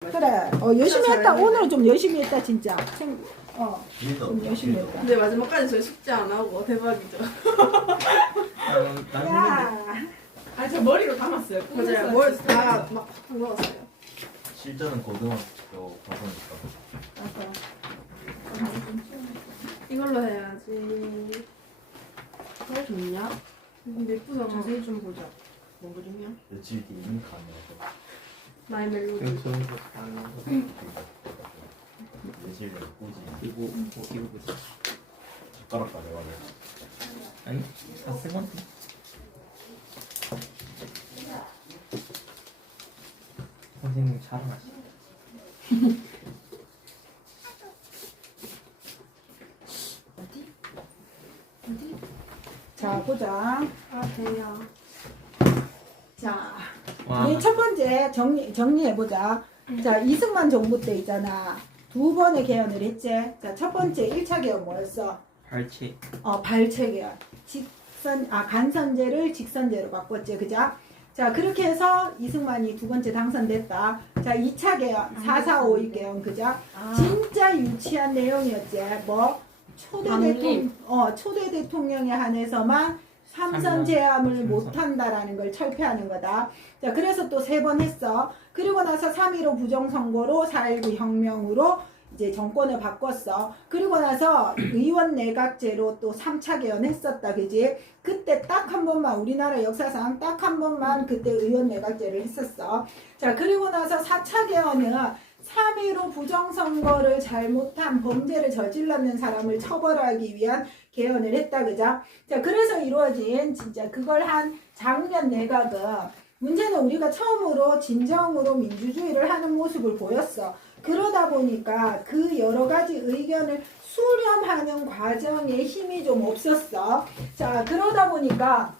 그래. 열심히 했다. 오늘은 좀 열심히 했다 진짜. 좀 열심히 했다. 근데 마지막까지 저 숙제 안 하고 대박이죠. 야. 저 머리로 감았어요. 맞아요. 뭘 다막 넣었어요. 실전은 고등학교 가보니까 이걸로 해야지. 잘 좋냐? 예쁘잖아. 자세히 좀 보자. 뭔 그림이야? 며칠 뒤 이미 가면서 나의 멜로디. 며칠 전에 꾸지 이거 보자. 젓가락 가져가네. 아니 다 쓰건데. 선생님 잘하시. 자 보자. 아 돼요. 자. 와. 우리 첫 번째 정리해보자. 자, 이승만 정부 때 있잖아. 두 번의 개헌을 했지. 자, 첫 번째 1차 개헌 뭐였어? 발치. 발췌 개헌. 간선제를 직선제로 바꿨지. 그죠? 자, 그렇게 해서 이승만이 두 번째 당선됐다. 자, 2차 개헌, 4.4.5.1 개헌. 그죠? 진짜 유치한 내용이었지. 뭐? 초대 대통령에 한해서만 삼선 제함을 못한다라는 걸 철폐하는 거다. 자, 그래서 또 3번 했어. 그리고 나서 3.15 부정선거로 4.19 혁명으로 이제 정권을 바꿨어. 그리고 나서 의원 내각제로 또 3차 개헌했었다. 그지? 그때 딱 한 번만, 우리나라 역사상 딱 한 번만 그때 의원 내각제를 했었어. 자, 그리고 나서 4차 개헌은 3.15 부정선거를 잘못한 범죄를 저질렀는 사람을 처벌하기 위한 개헌을 했다. 그죠? 자, 그래서 이루어진 진짜 그걸 한 장년 내각은 문제는 우리가 처음으로 진정으로 민주주의를 하는 모습을 보였어. 그러다 보니까 그 여러 가지 의견을 수렴하는 과정에 힘이 좀 없었어. 자, 그러다 보니까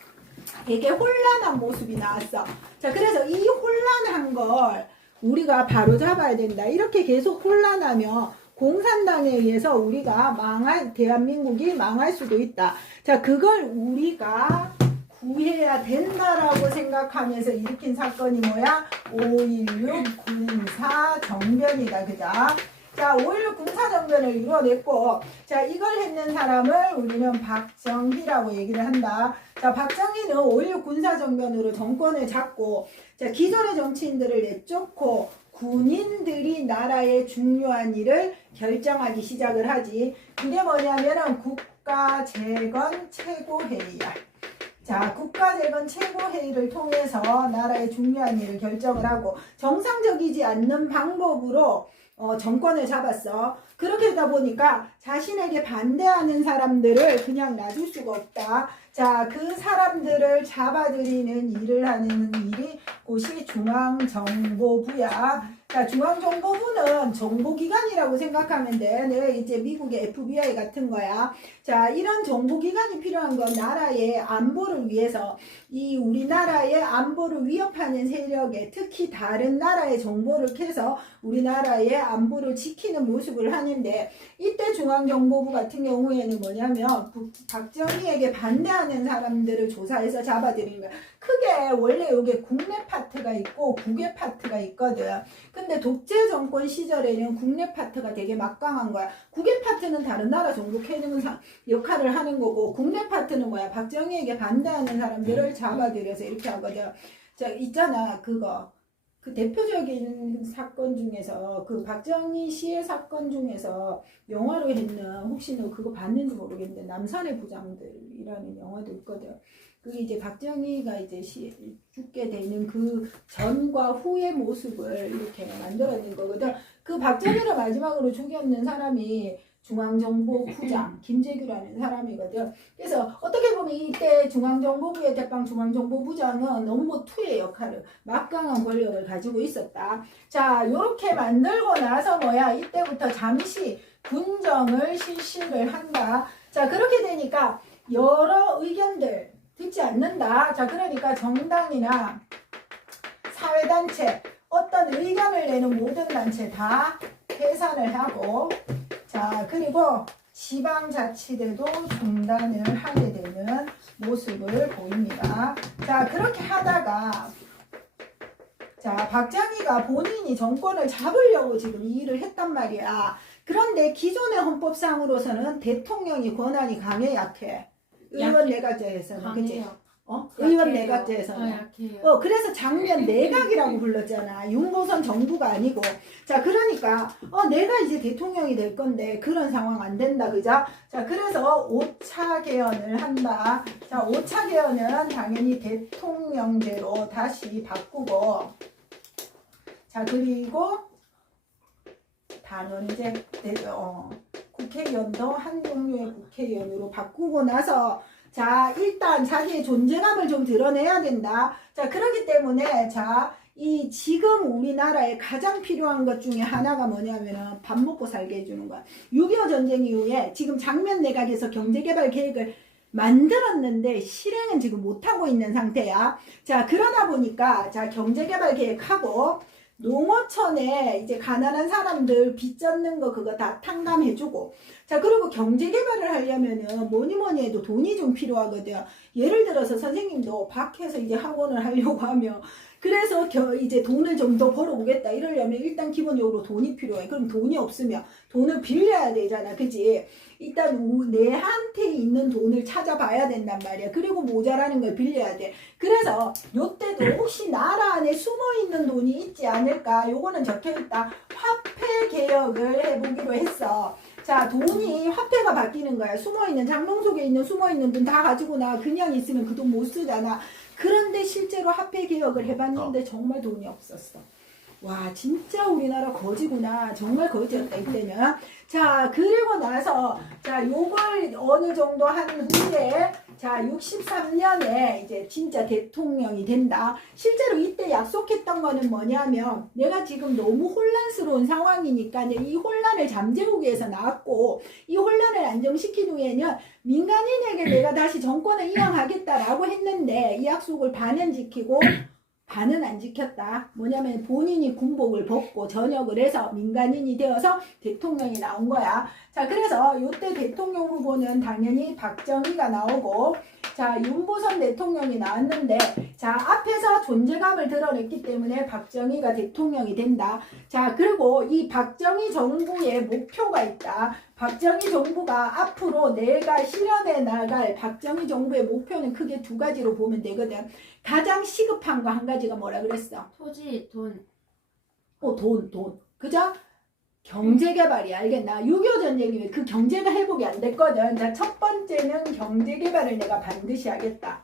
되게 혼란한 모습이 나왔어. 자, 그래서 이 혼란한 걸 우리가 바로 잡아야 된다. 이렇게 계속 혼란하면 공산당에 의해서 우리가 대한민국이 망할 수도 있다. 자, 그걸 우리가 구해야 된다라고 생각하면서 일으킨 사건이 뭐야? 5.16 군사정변이다. 그죠? 자, 5.16 군사정변을 이뤄냈고, 자, 이걸 했는 사람을 우리는 박정희라고 얘기를 한다. 자, 박정희는 5.16 군사정변으로 정권을 잡고, 자, 기존의 정치인들을 내쫓고, 군인들이 나라의 중요한 일을 결정하기 시작을 하지. 그게 뭐냐면은 국가재건 최고회의야. 자, 국가재건 최고회의를 통해서 나라의 중요한 일을 결정을 하고 정상적이지 않는 방법으로 정권을 잡았어. 그렇게 하다 보니까 자신에게 반대하는 사람들을 그냥 놔둘 수가 없다. 자, 그 사람들을 잡아들이는 일을 하는 일이 곳이 중앙정보부야. 자, 중앙정보부는 정보기관이라고 생각하면 돼. 내가 이제 미국의 FBI 같은 거야. 자, 이런 정보기관이 필요한 건 나라의 안보를 위해서 이 우리나라의 안보를 위협하는 세력에 특히 다른 나라의 정보를 캐서 우리나라의 안보를 지키는 모습을 하는데 이때 중앙정보부 같은 경우에는 뭐냐면 박정희에게 반대하는 사람들을 조사해서 잡아들이는 거야. 크게 원래 여기 국내 파트가 있고 국외 파트가 있거든. 근데 독재 정권 시절에는 국내 파트가 되게 막강한 거야. 국외 파트는 다른 나라 정보 캐는 역할을 하는 거고 국내 파트는 뭐야? 박정희에게 반대하는 사람들을 잡아들여서 이렇게 하거든. 자, 있잖아 그거. 그 대표적인 사건 중에서 그 박정희 씨의 사건 중에서 영화로 했는 혹시 너 그거 봤는지 모르겠는데 남산의 부장들이라는 영화도 있거든. 그게 이제 박정희가 이제 죽게 되는 그 전과 후의 모습을 이렇게 만들어낸 거거든. 그 박정희를 마지막으로 죽였는 사람이 중앙정보부장 김재규라는 사람이거든. 그래서 어떻게 보면 이때 중앙정보부의 대빵 중앙정보부장은 넘버2의 역할을 막강한 권력을 가지고 있었다. 자, 요렇게 만들고 나서 뭐야? 이때부터 잠시 군정을 실시를 한다. 자, 그렇게 되니까 여러 의견들 듣지 않는다. 자, 그러니까 정당이나 사회단체 어떤 의견을 내는 모든 단체 다 해산을 하고 자, 그리고 지방자치대도 중단을 하게 되는 모습을 보입니다. 자, 그렇게 하다가 자, 박정희가 본인이 정권을 잡으려고 지금 이 일을 했단 말이야. 그런데 기존의 헌법상으로서는 대통령이 권한이 강해 약해? 의원 내각제에서는 그치? 의원 내각제에서는. 약해요. 그래서 장면 내각이라고 불렀잖아. 윤보선 정부가 아니고. 자, 그러니까 내가 이제 대통령이 될 건데 그런 상황 안 된다, 그죠? 자, 그래서 5차 개헌을 한다. 자, 5차 개헌은 당연히 대통령제로 다시 바꾸고, 자, 그리고 단원제 국회의원도 한 종류의 국회의원으로 바꾸고 나서, 자, 일단 자기의 존재감을 좀 드러내야 된다. 자, 그렇기 때문에, 자, 이 지금 우리나라에 가장 필요한 것 중에 하나가 뭐냐면은 밥 먹고 살게 해주는 거야. 6.25 전쟁 이후에 지금 장면 내각에서 경제개발 계획을 만들었는데 실행은 지금 못하고 있는 상태야. 자, 그러다 보니까, 자, 경제개발 계획하고, 농어촌에 이제 가난한 사람들 빚 졌는 거 그거 다 탕감해주고, 자, 그리고 경제 개발을 하려면은 뭐니 해도 돈이 좀 필요하거든. 예를 들어서 선생님도 밖에서 이제 학원을 하려고 하면, 그래서 이제 돈을 좀 더 벌어보겠다 이러려면 일단 기본적으로 돈이 필요해. 그럼 돈이 없으면 돈을 빌려야 되잖아, 그지? 일단 내한테 있는 돈을 찾아봐야 된단 말이야. 그리고 모자라는 걸 빌려야 돼. 그래서 요때도 혹시 나라 안에 숨어있는 돈이 있지 않을까, 요거는 적혀있다. 화폐 개혁을 해보기로 했어. 자, 돈이 화폐가 바뀌는 거야. 숨어있는, 장롱 속에 있는 숨어있는 돈 다 가지고 나 그냥 있으면 그 돈 못 쓰잖아. 그런데 실제로 화폐 개혁을 해봤는데 정말 돈이 없었어. 와, 진짜 우리나라 거지구나. 정말 거지였다, 이때는. 자, 그리고 나서, 자, 요걸 어느 정도 한 후에, 자, 63년에 이제 진짜 대통령이 된다. 실제로 이때 약속했던 거는 뭐냐면, 내가 지금 너무 혼란스러운 상황이니까 이 혼란을 잠재우기 위해서 나왔고, 이 혼란을 안정시킨 후에는 민간인에게 내가 다시 정권을 이양하겠다라고 했는데, 이 약속을 반은 지키고, 반은 안 지켰다. 뭐냐면 본인이 군복을 벗고 전역을 해서 민간인이 되어서 대통령이 나온 거야. 자, 그래서 요때 대통령 후보는 당연히 박정희가 나오고, 자, 윤보선 대통령이 나왔는데, 자, 앞에서 존재감을 드러냈기 때문에 박정희가 대통령이 된다. 자, 그리고 이 박정희 정부의 목표가 있다. 박정희 정부가 앞으로 내가 실현해 나갈 박정희 정부의 목표는 크게 두 가지로 보면 되거든. 가장 시급한 거 한 가지가 뭐라 그랬어? 토지, 돈. 돈. 그죠? 경제개발이 알겠나? 6.25 전쟁 이후에 그 경제가 회복이 안 됐거든. 자, 첫 번째는 경제개발을 내가 반드시 하겠다.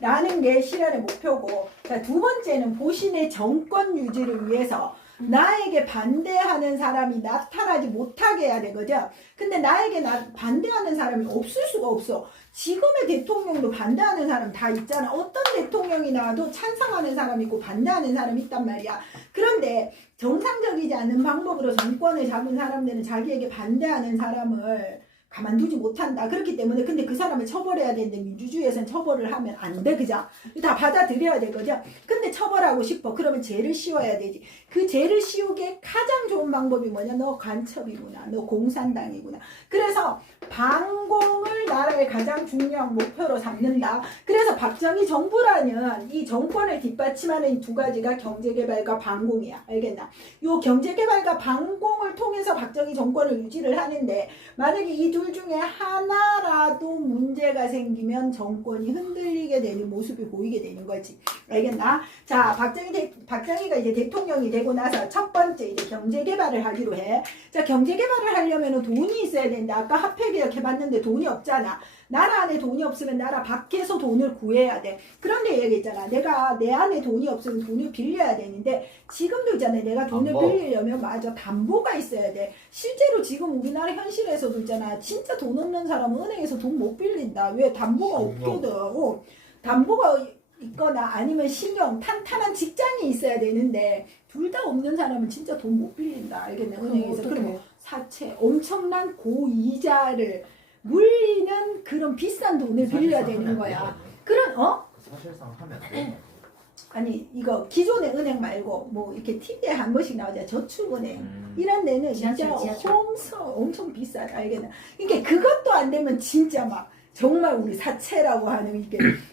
라는 게 실현의 목표고, 자, 두 번째는 보신의 정권 유지를 위해서 나에게 반대하는 사람이 나타나지 못하게 해야 되거든. 근데 나에게 반대하는 사람이 없을 수가 없어. 지금의 대통령도 반대하는 사람 다 있잖아. 어떤 대통령이 나와도 찬성하는 사람이 있고 반대하는 사람이 있단 말이야. 그런데 정상적이지 않은 방법으로 정권을 잡은 사람들은 자기에게 반대하는 사람을 가만두지 못한다. 그렇기 때문에 근데 그 사람을 처벌해야 되는데 민주주의에서는 처벌을 하면 안 돼. 그죠? 다 받아들여야 되거든. 근데 처벌하고 싶어. 그러면 죄를 씌워야 되지. 그 죄를 씌우기에 가장 좋은 방법이 뭐냐? 너 간첩이구나. 너 공산당이구나. 그래서 반공을 나라의 가장 중요한 목표로 삼는다. 그래서 박정희 정부라는 이 정권을 뒷받침하는 두 가지가 경제개발과 반공이야. 알겠나? 요 경제개발과 반공을 통해서 박정희 정권을 유지를 하는데, 만약에 이 둘 중에 하나라도 문제가 생기면 정권이 흔들리게 되는 모습이 보이게 되는 거지. 알겠나? 자, 박정희가 이제 대통령이 되고 나서 첫 번째 이제 경제개발을 하기로 해. 자, 경제개발을 하려면 돈이 있어야 된다. 아까 화폐개혁 해봤는데 돈이 없잖아. 나라 안에 돈이 없으면 나라 밖에서 돈을 구해야 돼. 그런데 얘기했잖아. 내가 내 안에 돈이 없으면 돈을 빌려야 되는데, 지금도 있잖아. 내가 돈을 빌리려면 맞아, 담보가 있어야 돼. 실제로 지금 우리나라 현실에서도 있잖아. 진짜 돈 없는 사람은 은행에서 돈 못 빌린다. 왜? 담보가 없거든. 담보가 있거나 아니면 신용, 탄탄한 직장이 있어야 되는데, 둘 다 없는 사람은 진짜 돈 못 빌린다. 알겠네? 은행에서. 그러면 사채, 엄청난 고이자를 물리는 그런 비싼 돈을 빌려야 되는 거야. 사실상 하면 안 돼. 아니, 이거 기존의 은행 말고 뭐 이렇게 TV에 한 번씩 나오잖아. 저축은행. 이런 데는 진짜 지하철. 엄청 비싸다. 알겠나? 그러니까 그것도 안 되면 진짜 막 정말 우리 사채라고 하는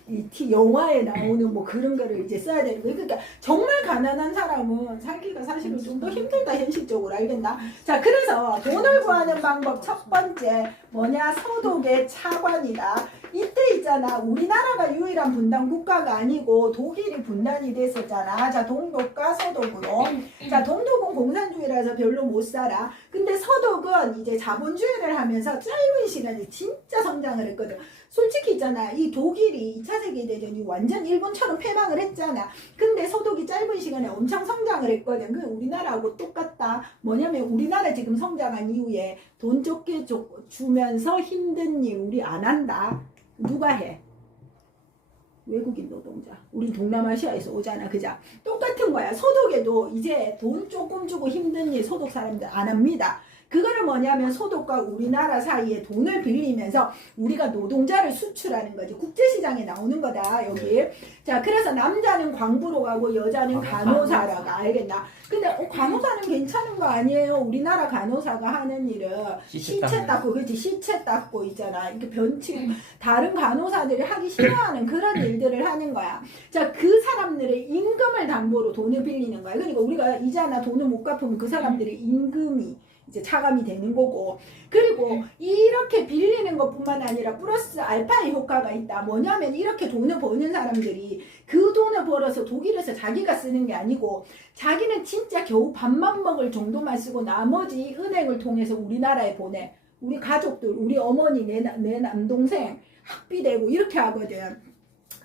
이게 영화에 나오는 뭐 그런 거를 이제 써야 되는 거예요. 그러니까 정말 가난한 사람은 살기가 사실은 좀 더 힘들다 현실적으로 알겠나? 자, 그래서 돈을 구하는 방법 첫 번째 뭐냐? 소독의 차관이다. 이때 있잖아. 우리나라가 유일한 분단 국가가 아니고 독일이 분단이 됐었잖아. 자, 동독과 서독으로. 자, 동독은 공산주의라서 별로 못 살아. 근데 서독은 이제 자본주의를 하면서 짧은 시간에 진짜 성장을 했거든. 솔직히 있잖아. 이 독일이 2차 세계대전이 완전 일본처럼 패망을 했잖아. 근데 서독이 짧은 시간에 엄청 성장을 했거든. 그 우리나라하고 똑같다. 뭐냐면 우리나라 지금 성장한 이후에 돈 적게 주면서 힘든 일 우리 안 한다. 누가 해? 외국인 노동자. 우린 동남아시아에서 오잖아. 그자? 똑같은 거야. 소독에도 이제 돈 조금 주고 힘든 일 소독 사람들 안 합니다. 그거는 뭐냐면 소독과 우리나라 사이에 돈을 빌리면서 우리가 노동자를 수출하는 거지. 국제시장에 나오는 거다 여기. 자, 그래서 남자는 광부로 가고 여자는 간호사로 가. 알겠나? 근데 간호사는 괜찮은 거 아니에요? 우리나라 간호사가 하는 일은 시체 닦고, 그렇지? 시체 닦고 있잖아. 이렇게 변치 다른 간호사들이 하기 싫어하는 그런 일들을 하는 거야. 자, 그 사람들의 임금을 담보로 돈을 빌리는 거야. 그러니까 우리가 이자나 돈을 못 갚으면 그 사람들의 임금이 이제 차감이 되는 거고, 그리고 이렇게 빌리는 것뿐만 아니라 플러스 알파의 효과가 있다. 뭐냐면 이렇게 돈을 버는 사람들이 그 돈을 벌어서 독일에서 자기가 쓰는 게 아니고 자기는 진짜 겨우 밥만 먹을 정도만 쓰고 나머지 은행을 통해서 우리나라에 보내. 우리 가족들, 우리 어머니, 내 남동생 학비 대고 이렇게 하거든.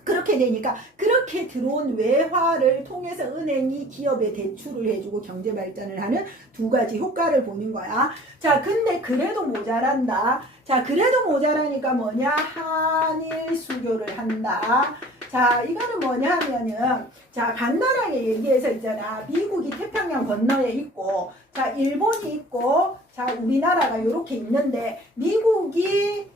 그렇게 되니까 그렇게 들어온 외화를 통해서 은행이 기업에 대출을 해주고 경제 발전을 하는 두 가지 효과를 보는 거야. 자, 근데 그래도 모자란다. 자, 그래도 모자라니까 뭐냐? 한일 수교를 한다. 자, 이거는 뭐냐 하면은, 자, 간단하게 얘기해서 있잖아. 미국이 태평양 건너에 있고, 자, 일본이 있고, 자, 우리나라가 이렇게 있는데, 미국의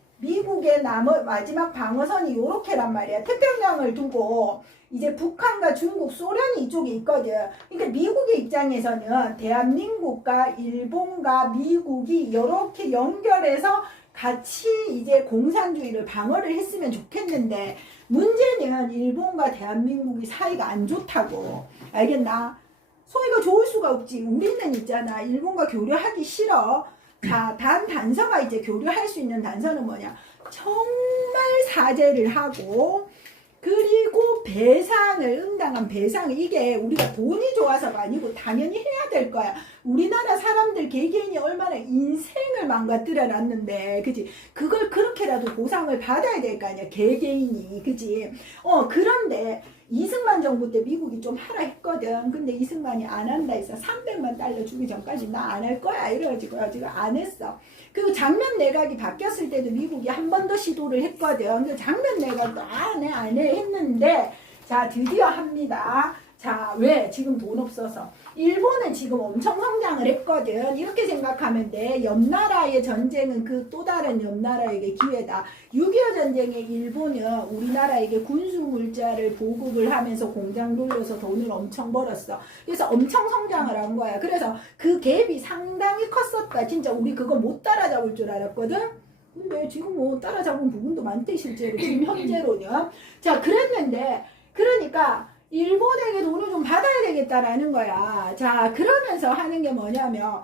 마지막 방어선이 요렇게란 말이야. 태평양을 두고 이제 북한과 중국, 소련이 이쪽에 있거든. 그러니까 미국의 입장에서는 대한민국과 일본과 미국이 이렇게 연결해서 같이 이제 공산주의를 방어를 했으면 좋겠는데 문제는 일본과 대한민국이 사이가 안 좋다고. 알겠나? 사이가 좋을 수가 없지. 우리는 있잖아. 일본과 교류하기 싫어. 자, 단서가 이제 교류할 수 있는 단서는 뭐냐? 정말 사죄를 하고, 그리고 배상을, 응당한 배상을, 이게 우리가 돈이 좋아서가 아니고 당연히 해야 될 거야. 우리나라 사람들 개개인이 얼마나 인생을 망가뜨려 놨는데, 그치? 그걸 그렇게라도 보상을 받아야 될 거 아니야, 개개인이, 그치? 그런데 이승만 정부 때 미국이 좀 하라 했거든. 근데 이승만이 안 한다 했어. 300만 달러 주기 전까지 나 안 할 거야 이래가지고 지금 안 했어. 그리고 장면 내각이 바뀌었을 때도 미국이 한 번 더 시도를 했거든. 그 장면 내각도 안 해 했는데, 자, 드디어 합니다. 자, 왜? 지금 돈 없어서. 일본은 지금 엄청 성장을 했거든. 이렇게 생각하면 돼. 옆나라의 전쟁은 그 또 다른 옆나라에게 기회다. 6.25 전쟁에 일본은 우리나라에게 군수물자를 보급을 하면서 공장 돌려서 돈을 엄청 벌었어. 그래서 엄청 성장을 한 거야. 그래서 그 갭이 상당히 컸었다. 진짜 우리 그거 못 따라잡을 줄 알았거든. 근데 지금 뭐 따라잡은 부분도 많대 실제로. 지금 현재로는. 자, 그랬는데 그러니까 일본에게 돈을 좀 받아야 되겠다라는 거야. 자, 그러면서 하는 게 뭐냐면,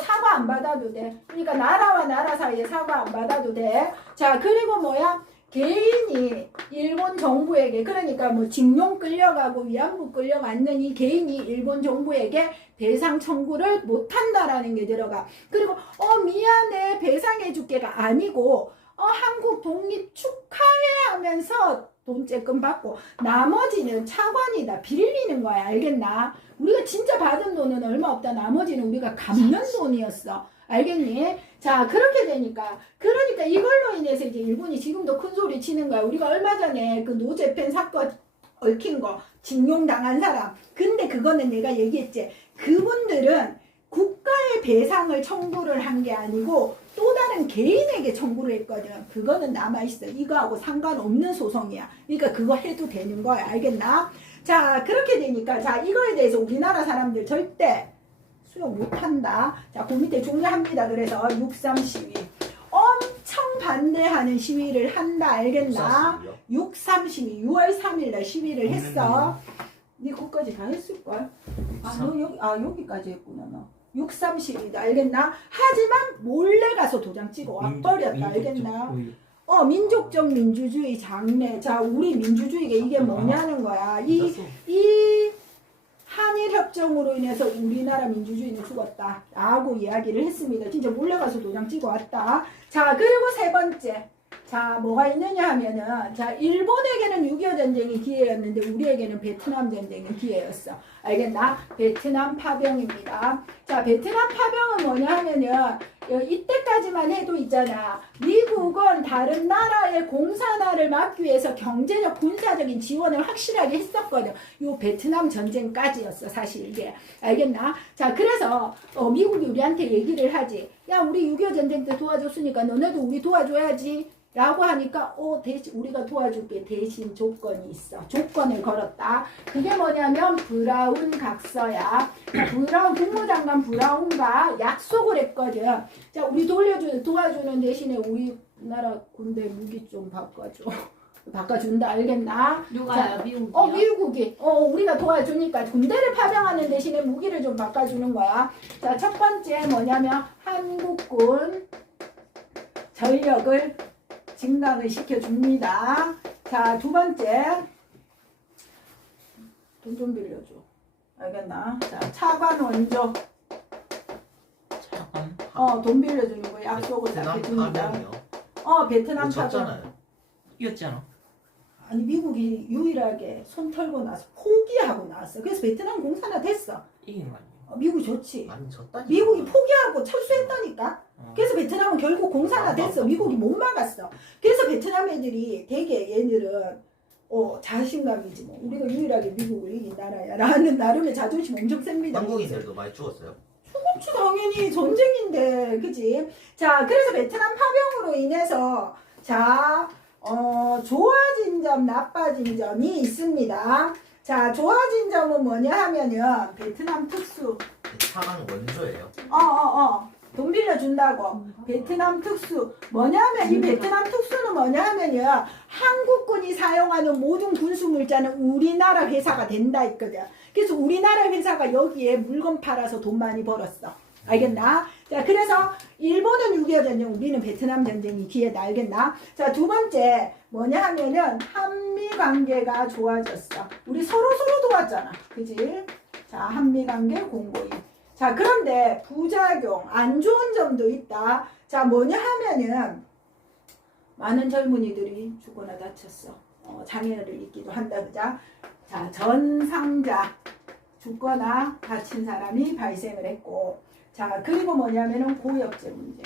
사과 안 받아도 돼. 그러니까 나라와 나라 사이에 사과 안 받아도 돼. 자, 그리고 뭐야? 개인이 일본 정부에게, 그러니까 뭐 징용 끌려가고 위안부 끌려갔는 이 개인이 일본 정부에게 배상 청구를 못한다라는 게 들어가. 그리고 미안해 배상해줄게가 아니고 한국 독립 축하해 하면서 돈 쬐끔 받고 나머지는 차관이다. 빌리는 거야. 알겠나? 우리가 진짜 받은 돈은 얼마 없다. 나머지는 우리가 갚는 돈이었어. 알겠니? 자, 그렇게 되니까 그러니까 이걸로 인해서 이제 일본이 지금도 큰 소리 치는 거야. 우리가 얼마 전에 그 노재팬 사건 얽힌 거 징용 당한 사람. 근데 그거는 내가 얘기했지. 그분들은 국가의 배상을 청구를 한 게 아니고 또 다른 개인에게 청구를 했거든. 그거는 남아있어. 이거하고 상관없는 소송이야. 그러니까 그거 해도 되는 거야. 알겠나? 자, 그렇게 되니까 자, 이거에 대해서 우리나라 사람들 절대 수용 못한다. 자, 그 밑에 종료합니다. 그래서 6.3 시위. 엄청 반대하는 시위를 한다. 알겠나? 6.30이 6월 3일날 시위를 했어. 네 거기까지 다 했을걸? 여기까지 했구나 너. 6.30이다. 알겠나? 하지만 몰래 가서 도장 찍어 와버렸다. 알겠나? 민족적 민주주의 장래. 자, 우리 민주주의가 이게 뭐냐는 거야. 이 한일협정으로 인해서 우리나라 민주주의는 죽었다 라고 이야기를 했습니다. 진짜 몰래 가서 도장 찍어 왔다. 자, 그리고 세 번째. 자, 뭐가 있느냐 하면은, 자, 일본에게는 6.25 전쟁이 기회였는데 우리에게는 베트남 전쟁이 기회였어. 알겠나? 베트남 파병입니다. 자, 베트남 파병은 뭐냐 하면은 이때까지만 해도 있잖아. 미국은 다른 나라의 공산화를 막기 위해서 경제적 군사적인 지원을 확실하게 했었거든. 요 베트남 전쟁까지였어 사실 이게. 알겠나? 자, 그래서 미국이 우리한테 얘기를 하지. 야, 우리 6.25 전쟁 때 도와줬으니까 너네도 우리 도와줘야지 라고 하니까 대신 우리가 도와줄게. 대신 조건이 있어. 조건을 걸었다. 그게 뭐냐면 브라운 각서야. 브라운 국무장관 브라운과 약속을 했거든. 자, 우리 도와주는 대신에 우리나라 군대 무기 좀 바꿔줘. 바꿔준다. 알겠나? 누가요? 자, 미국이요? 미국이 우리가 도와주니까 군대를 파병하는 대신에 무기를 좀 바꿔주는 거야. 자, 첫 번째 뭐냐면 한국군 전력을 증강을 시켜줍니다. 자, 두 번째 돈 좀 빌려줘. 알겠나? 자, 차관 원조 돈 빌려주는 거 약속을 딱 해줍니다. 베트남 파병. 졌잖아요. 이겼지 않아? 아니, 미국이 유일하게 손 털고 나서 포기하고 나왔어. 그래서 베트남 공산화 됐어. 이긴 거 아니에요? 미국이 좋지. 많이 졌다니까. 미국이 포기하고 철수했다니까. 그래서 베트남은 결국 공산화 됐어. 미국이 못 막았어. 그래서 베트남 애들이 되게 얘들은 자신감이지 뭐. 우리가 유일하게 미국을 이긴 나라야 라는 나름의 자존심 엄청 셉니다. 한국인들도 많이 죽었어요. 죽었지 당연히. 전쟁인데. 그지? 자, 그래서 베트남 파병으로 인해서 자 좋아진 점 나빠진 점이 있습니다. 자, 좋아진 점은 뭐냐 하면은 베트남 특수 차관 원조예요. 돈 빌려준다고. 베트남 특수 뭐냐면 이 베트남 특수는 뭐냐 하면요, 한국군이 사용하는 모든 군수물자는 우리나라 회사가 된다 했거든. 그래서 우리나라 회사가 여기에 물건 팔아서 돈 많이 벌었어. 알겠나? 자, 그래서 일본은 6.25 전쟁, 우리는 베트남 전쟁이 기회다. 알겠나? 자, 두 번째 뭐냐 하면은 한미 관계가 좋아졌어. 우리 서로 도왔잖아. 그지? 자, 한미 관계 공고히. 자, 그런데 부작용, 안 좋은 점도 있다. 자, 뭐냐 하면은 많은 젊은이들이 죽거나 다쳤어. 장애를 입기도 한다. 그자? 자, 전상자 죽거나 다친 사람이 발생을 했고, 자, 그리고 뭐냐면은 고엽제 문제.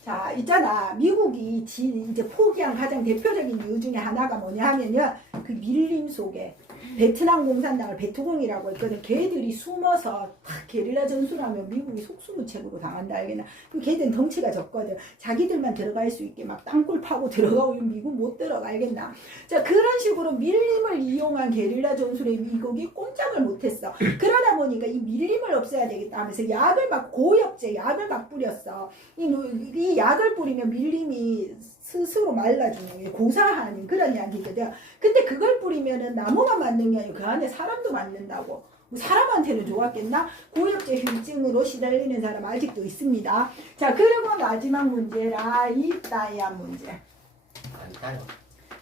자, 있잖아. 미국이 이제 포기한 가장 대표적인 이유 중에 하나가 뭐냐 하면요, 그 밀림 속에 베트남 공산당을 베트공이라고 했거든. 걔들이 숨어서 탁 게릴라 전술을 하면 미국이 속수무책으로 당한다. 알겠나? 그 걔들은 덩치가 적거든. 자기들만 들어갈 수 있게 막 땅굴 파고 들어가고 미국 못 들어가. 알겠나? 자, 그런 식으로 밀림을 이용한 게릴라 전술에 미국이 꼼짝을 못했어. 그러다 보니까 이 밀림을 없애야 되겠다 하면서 약을 막 고엽제 약을 막 뿌렸어. 이 약을 뿌리면 밀림이 스스로 말라주는 게 고사하는 그런 약이거든. 근데 그걸 뿌리면은 나무만 맞는 게 아니고 그 안에 사람도 맞는다고. 사람한테는 좋았겠나? 고엽제 휴증으로 시달리는 사람 아직도 있습니다. 자, 그리고 마지막 문제, 라이따이한 문제.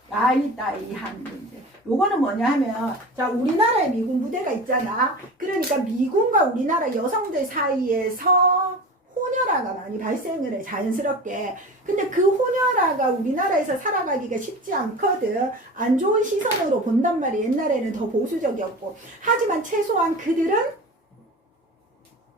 라이따이한 문제. 요거는 뭐냐 하면, 자, 우리나라에 미군 부대가 있잖아. 그러니까 미군과 우리나라 여성들 사이에서 혼혈아가 많이 발생을 해, 자연스럽게. 근데 그 혼혈아가 우리나라에서 살아가기가 쉽지 않거든. 안 좋은 시선으로 본단 말이야. 옛날에는 더 보수적이었고. 하지만 최소한 그들은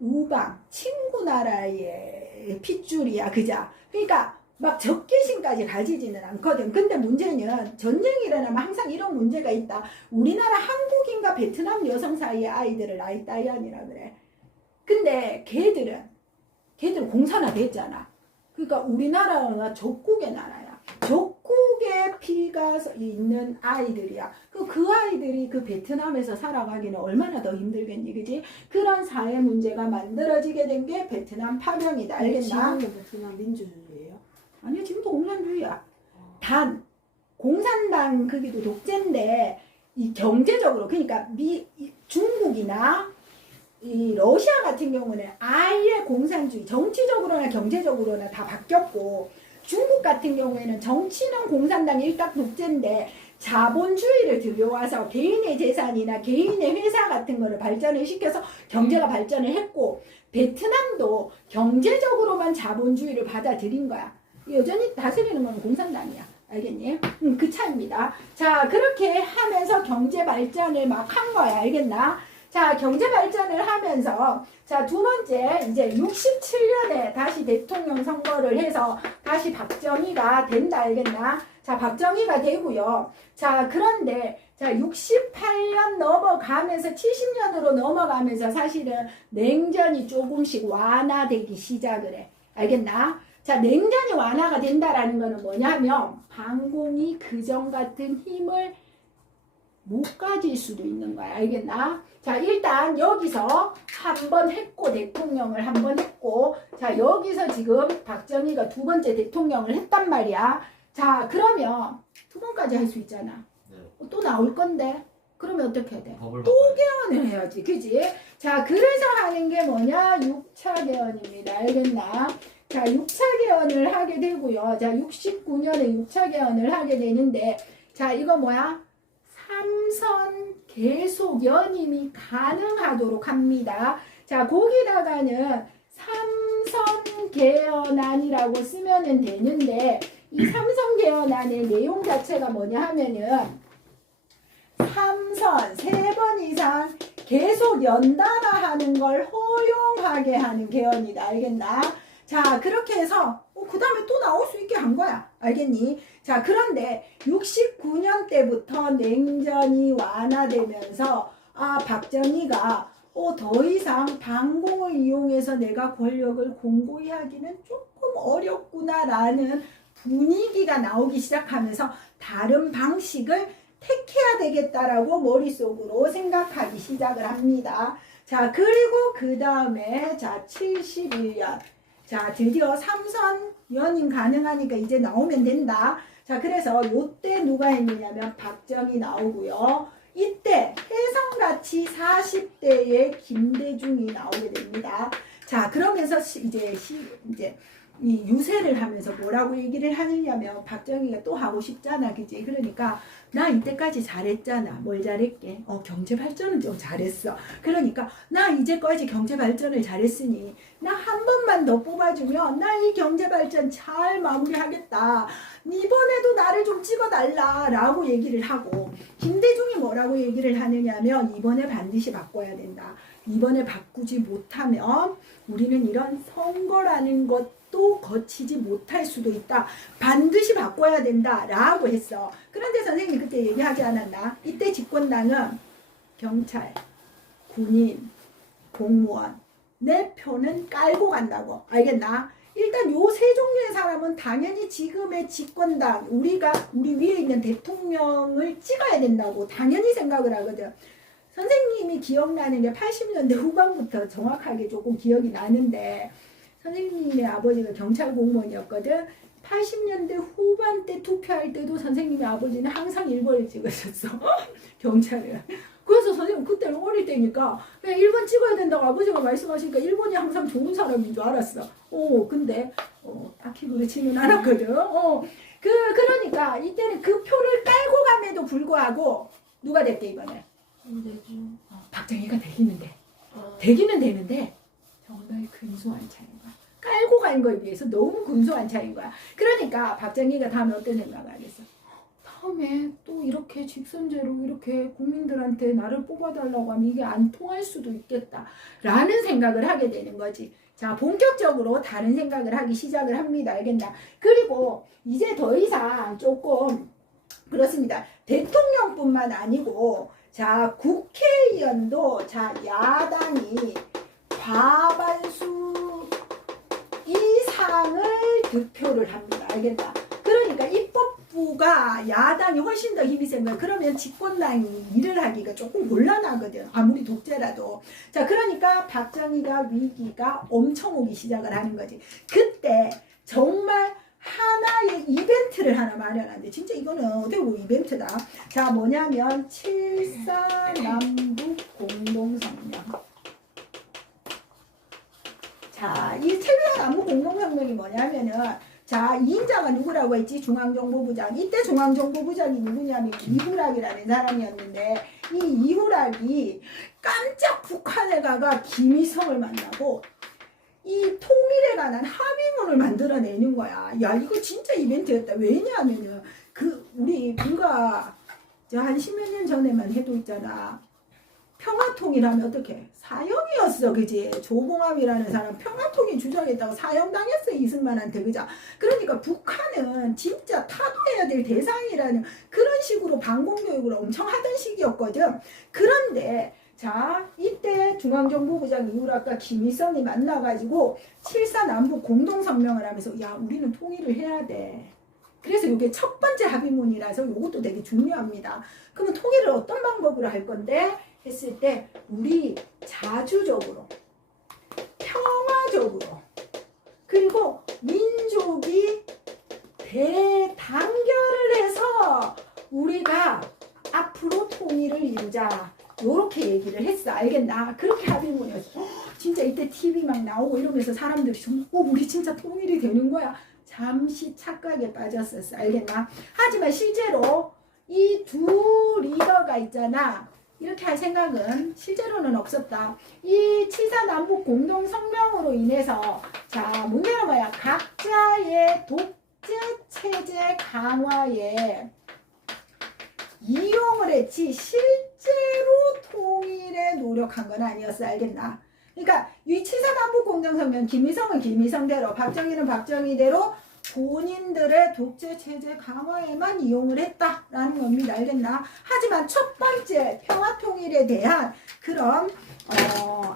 우방, 친구 나라의 핏줄이야. 그자? 그러니까 막 적개심까지 가지지는 않거든. 근데 문제는 전쟁이 일어나면 항상 이런 문제가 있다. 우리나라 한국인과 베트남 여성 사이의 아이들을 라이따이안이라 그래. 근데 걔들은 공산화 됐잖아. 그러니까 우리나라가 적국의 나라야. 적국 미국에 피가 있는 아이들이야. 그 아이들이 그 베트남에서 살아가기는 얼마나 더 힘들겠니, 그지? 그런 사회 문제가 만들어지게 된 게 베트남 파병이다. 알겠나? 지금은 베트남 민주주의예요? 아니요, 지금도 공산주의야. 단 공산당 거기도 독재인데 이 경제적으로 그러니까 중국이나 이 러시아 같은 경우는 아예 공산주의, 정치적으로나 경제적으로나 다 바뀌었고, 중국 같은 경우에는 정치는 공산당이 일단 독재인데 자본주의를 들여와서 개인의 재산이나 개인의 회사 같은 거를 발전을 시켜서 경제가 발전을 했고, 베트남도 경제적으로만 자본주의를 받아들인 거야. 여전히 다스리는 건 공산당이야. 알겠니? 그 차이입니다. 자, 그렇게 하면서 경제 발전을 막 한 거야. 알겠나? 자, 경제 발전을 하면서, 자, 두 번째, 이제 67년에 다시 대통령 선거를 해서 다시 박정희가 된다. 알겠나? 자, 박정희가 되고요. 자, 그런데, 자, 68년 넘어가면서 70년으로 넘어가면서 사실은 냉전이 조금씩 완화되기 시작을 해. 알겠나? 자, 냉전이 완화가 된다라는 거는 뭐냐면, 반공이 그전 같은 힘을 못 가질 수도 있는 거야. 알겠나? 자, 일단 여기서 한 번 했고, 대통령을 한 번 했고, 자, 여기서 지금 박정희가 두 번째 대통령을 했단 말이야. 자, 그러면 두 번까지 할 수 있잖아. 네. 또 나올 건데, 그러면 어떻게 해야 돼? 법을 또 바꿔야 개헌을 해야지. 그지? 자, 그래서 하는 게 뭐냐? 6차 개헌입니다. 알겠나? 자, 6차 개헌을 하게 되고요. 자, 69년에 6차 개헌을 하게 되는데, 자, 이거 뭐야? 삼선 계속 연임이 가능하도록 합니다. 자, 거기다가는 삼선 개헌안이라고 쓰면은 되는데, 이 삼선 개헌안의 내용 자체가 뭐냐 하면은, 삼선 3번 이상 계속 연달아 하는 걸 허용하게 하는 개헌이다. 알겠나? 자, 그렇게 해서 그 다음에 또 나올 수 있게 한 거야. 알겠니? 자, 그런데 69년 때부터 냉전이 완화되면서 박정희가 더 이상 반공을 이용해서 내가 권력을 공고히 하기는 조금 어렵구나라는 분위기가 나오기 시작하면서 다른 방식을 택해야 되겠다라고 머릿속으로 생각하기 시작을 합니다. 자, 그리고 그 다음에 자, 71년. 자, 드디어 삼선 연임 가능하니까 이제 나오면 된다. 자, 그래서 요때 누가 했느냐면 박정희 나오고요. 이때 혜성같이 40대의 김대중이 나오게 됩니다. 자, 그러면서 이제 이 유세를 하면서 뭐라고 얘기를 하느냐면 박정희가 또 하고 싶잖아. 그치? 그러니까 나 이때까지 잘했잖아. 뭘 잘했게? 경제 발전은 좀 잘했어. 그러니까 나 이제까지 경제 발전을 잘했으니 나 한 번만 더 뽑아주면 나 이 경제 발전 잘 마무리하겠다. 이번에도 나를 좀 찍어달라 라고 얘기를 하고, 김대중이 뭐라고 얘기를 하느냐면 이번에 반드시 바꿔야 된다. 이번에 바꾸지 못하면 우리는 이런 선거라는 것도 거치지 못할 수도 있다. 반드시 바꿔야 된다 라고 했어. 그런데 선생님이 그때 얘기하지 않았나? 이때 집권당은 경찰, 군인, 공무원 내 표는 깔고 간다고. 알겠나? 일단 요 세 종류의 사람은 당연히 지금의 집권당, 우리 위에 있는 대통령을 찍어야 된다고 당연히 생각을 하거든. 선생님이 기억나는 게 80년대 후반부터 정확하게 조금 기억이 나는데, 선생님의 아버지가 경찰 공무원이었거든. 80년대 후반 때 투표할 때도 선생님의 아버지는 항상 1번을 찍으셨어. 경찰을. 그래서 선생님 그때는 어릴 때니까 그냥 1번 찍어야 된다고 아버지가 말씀하시니까 1번이 항상 좋은 사람인 줄 알았어. 근데 딱히 그렇지는 않았거든. 그러니까 이때는 그 표를 깔고 감에도 불구하고 누가 됐대 이번에? 김대중. 박정희가 되기는 돼. 되기는 되는데 정말 근소한 차이인 거야. 깔고 간 거에 비해서 너무 근소한 차이인 거야. 그러니까 박정희가 다음에 어떤 생각을 하겠어? 다음에 또 이렇게 직선제로 이렇게 국민들한테 나를 뽑아달라고 하면 이게 안 통할 수도 있겠다 라는 생각을 하게 되는 거지. 자, 본격적으로 다른 생각을 하기 시작을 합니다. 알겠나? 그리고 이제 더 이상 조금 그렇습니다. 대통령뿐만 아니고 자, 국회의원도 자, 야당이 과반수 이상을 득표를 합니다. 알겠나? 그러니까 입법 정부가 야당이 훨씬 더 힘이 센 거예요. 그러면 집권당이 일을 하기가 조금 곤란하거든. 아무리 독재라도. 자, 그러니까 박정희가 위기가 엄청 오기 시작을 하는 거지. 그때 정말 하나의 이벤트를 하나 마련한대. 진짜 이거는 어떻게 보면 이벤트다. 자, 뭐냐면 7.4 남북 공동성명. 자, 이 7.4 남북 공동성명이 뭐냐면은, 자, 2인자가 누구라고 했지? 중앙정보부장. 이때 중앙정보부장이 누구냐면 이후락이라는 사람이었는데, 이 이후락이 깜짝 북한에 가가 김일성을 만나고 이 통일에 관한 합의문을 만들어내는 거야. 야, 이거 진짜 이벤트였다. 왜냐하면은 우리 불과 한 10몇 년 전에만 해도 있잖아. 평화통일하면 어떻게? 사형이었어, 그지? 조봉암이라는 사람 평화통일 주장했다고 사형당했어, 이승만한테, 그죠? 그러니까 북한은 진짜 타도해야 될 대상이라는 그런 식으로 방공교육을 엄청 하던 시기였거든. 그런데 자, 이때 중앙정보부장 이후락과 김일성이 만나가지고 7.4 남북 공동성명을 하면서 야, 우리는 통일을 해야 돼. 그래서 이게 첫 번째 합의문이라서 이것도 되게 중요합니다. 그러면 통일을 어떤 방법으로 할 건데 했을 때 우리 자주적으로 평화적으로 그리고 민족이 대단결을 해서 우리가 앞으로 통일을 이루자. 요렇게 얘기를 했어. 알겠나? 그렇게 합의문이었어. 진짜 이때 TV 막 나오고 이러면서 사람들이 좀 우리 진짜 통일이 되는 거야. 잠시 착각에 빠졌었어. 알겠나? 하지만 실제로 이 두 리더가 있잖아. 이렇게 할 생각은 실제로는 없었다. 이 7.4 남북 공동성명으로 인해서 자, 문제는 뭐야? 각자의 독재 체제 강화에 이용을 했지 실제로 통일에 노력한 건 아니었어. 알겠나? 그러니까 이 7.4 남북 공동성명 김일성은 김일성대로 박정희는 박정희대로 본인들의 독재 체제 강화에만 이용을 했다라는 겁니다. 알겠나? 하지만 첫 번째 평화 통일에 대한 그런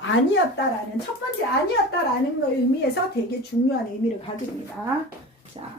아니었다라는 첫 번째 아니었다라는 걸 의미에서 되게 중요한 의미를 가집니다. 자.